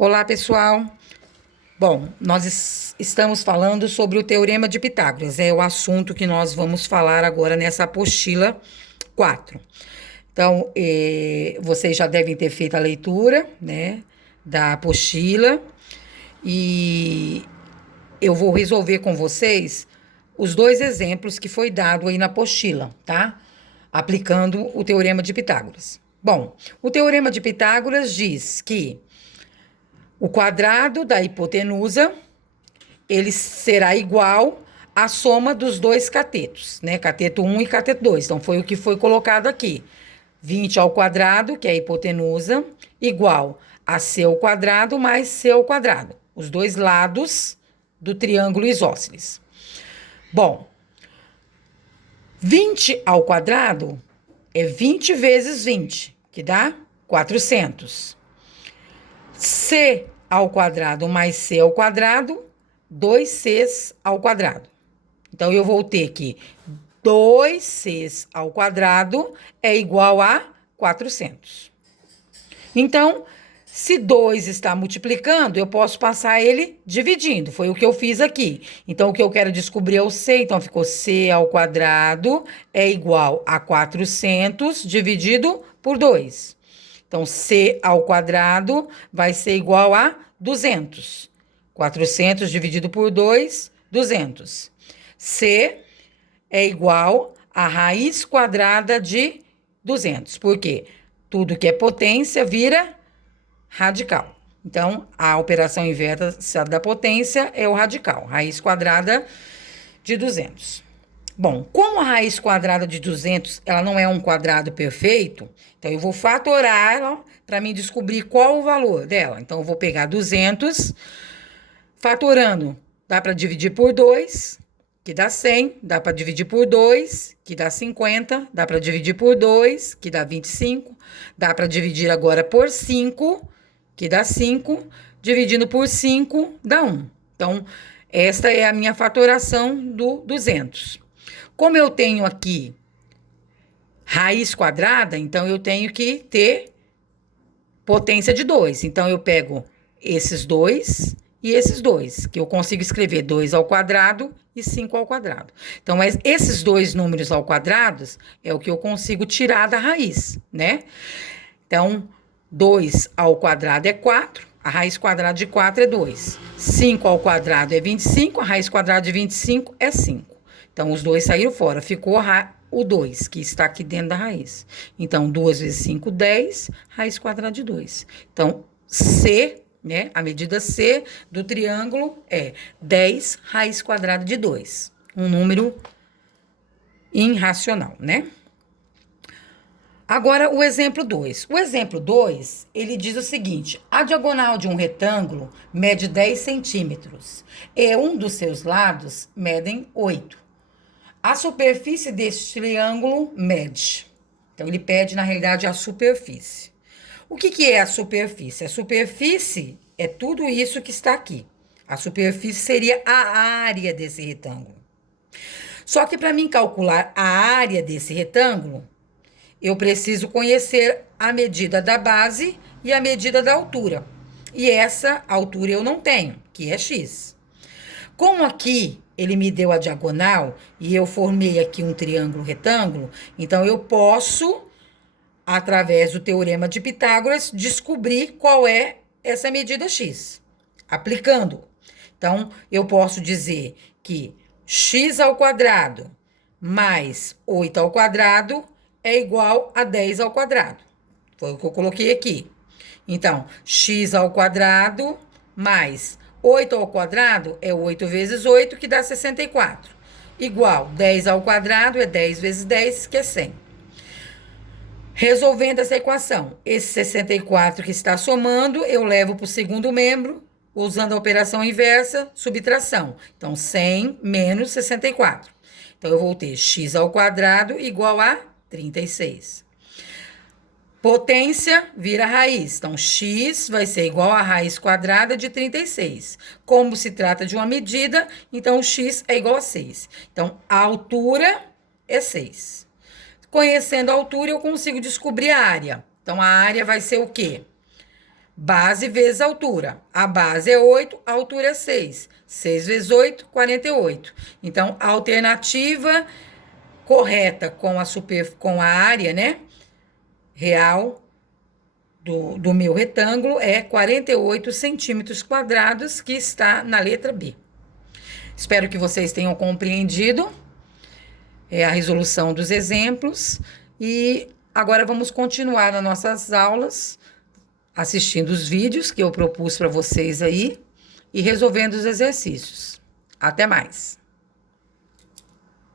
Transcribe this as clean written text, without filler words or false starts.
Olá, pessoal. Bom, estamos falando sobre o Teorema de Pitágoras. É o assunto que nós vamos falar agora nessa apostila 4. Então, vocês já devem ter feito a leitura, né, da apostila. E eu vou resolver com vocês os dois exemplos que foi dado aí na apostila, tá? Aplicando o Teorema de Pitágoras. Bom, o Teorema de Pitágoras diz que o quadrado da hipotenusa, ele será igual à soma dos dois catetos, né? Cateto 1 e cateto 2. Então, foi o que foi colocado aqui. 20 ao quadrado, que é a hipotenusa, igual a c ao quadrado mais c ao quadrado. Os dois lados do triângulo isósceles. Bom, 20 ao quadrado é 20 vezes 20, que dá 400. C ao quadrado mais C ao quadrado, 2Cs ao quadrado. Então, eu vou ter que 2Cs ao quadrado é igual a 400. Então, se 2 está multiplicando, eu posso passar ele dividindo. Foi o que eu fiz aqui. Então, o que eu quero descobrir é o C. Então, ficou C ao quadrado é igual a 400 dividido por 2. Então, C ao quadrado vai ser igual a 200. 400 dividido por 2, 200. C é igual a raiz quadrada de 200. Por quê? Tudo que é potência vira radical. Então, a operação inversa da potência é o radical. Raiz quadrada de 200. Bom, como a raiz quadrada de 200 ela não é um quadrado perfeito, então eu vou fatorar ela para mim descobrir qual o valor dela. Então, eu vou pegar 200, fatorando, dá para dividir por 2, que dá 100, dá para dividir por 2, que dá 50, dá para dividir por 2, que dá 25, dá para dividir agora por 5, que dá 5, dividindo por 5, dá 1. Então, esta é a minha fatoração do 200. Como eu tenho aqui raiz quadrada, então eu tenho que ter potência de 2. Então, eu pego esses dois e esses dois, que eu consigo escrever 2 ao quadrado e 5 ao quadrado. Então, esses dois números ao quadrado é o que eu consigo tirar da raiz, né? Então, 2 ao quadrado é 4, a raiz quadrada de 4 é 2. 5 ao quadrado é 25, a raiz quadrada de 25 é 5. Então, os dois saíram fora. Ficou o 2, que está aqui dentro da raiz. Então, 2 vezes 5, 10, raiz quadrada de 2. Então, C, né, a medida C do triângulo é 10 raiz quadrada de 2. Um número irracional, né? Agora, o exemplo 2. O exemplo 2, ele diz o seguinte: a diagonal de um retângulo mede 10 centímetros e um dos seus lados medem 8. A superfície deste triângulo mede. Então, ele pede, na realidade, a superfície. O que é a superfície? A superfície é tudo isso que está aqui. A superfície seria a área desse retângulo. Só que, para mim calcular a área desse retângulo, eu preciso conhecer a medida da base e a medida da altura. E essa altura eu não tenho, que é x. Como aqui ele me deu a diagonal e eu formei aqui um triângulo retângulo, então eu posso, através do Teorema de Pitágoras, descobrir qual é essa medida x, aplicando. Então, eu posso dizer que x ao quadrado mais 8 ao quadrado é igual a 10 ao quadrado. Foi o que eu coloquei aqui. Então, x ao quadrado mais 8 ao quadrado é 8 vezes 8, que dá 64. Igual 10 ao quadrado é 10 vezes 10, que é 100. Resolvendo essa equação, esse 64 que está somando, eu levo para o segundo membro, usando a operação inversa, subtração. Então, 100 menos 64. Então, eu vou ter x ao quadrado igual a 36. Potência vira raiz. Então, x vai ser igual a raiz quadrada de 36. Como se trata de uma medida, então, x é igual a 6. Então, a altura é 6. Conhecendo a altura, eu consigo descobrir a área. Então, a área vai ser o quê? Base vezes altura. A base é 8, a altura é 6. 6 vezes 8, 48. Então, a alternativa correta com a área, né, real do meu retângulo é 48 centímetros quadrados, que está na letra B. Espero que vocês tenham compreendido a resolução dos exemplos. E agora vamos continuar nas nossas aulas, assistindo os vídeos que eu propus para vocês aí e resolvendo os exercícios. Até mais!